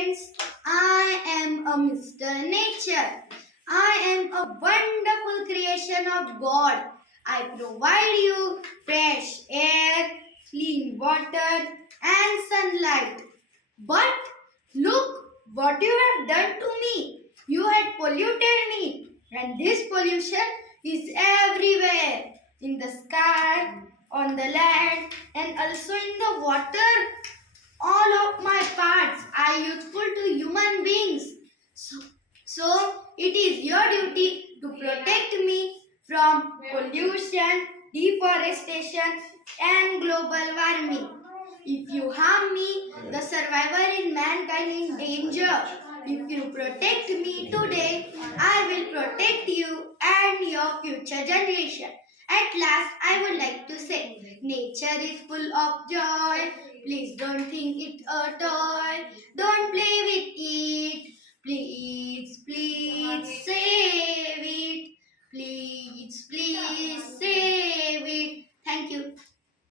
friends, I am a Mr. Nature. I am a wonderful creation of God. I provide you fresh air, clean water, and sunlight. But look what you have done to me. You had polluted me, and this pollution is everywhere in the sky, on the land, and also in the water. All of my parts are useful to human beings. So it is your duty to protect me from pollution, deforestation, and global warming. If you harm me, the survivor in mankind in danger. If you protect me today, I will protect you and your future generation. At last, I would like to say, nature is full of joy. Please don't think it a toy.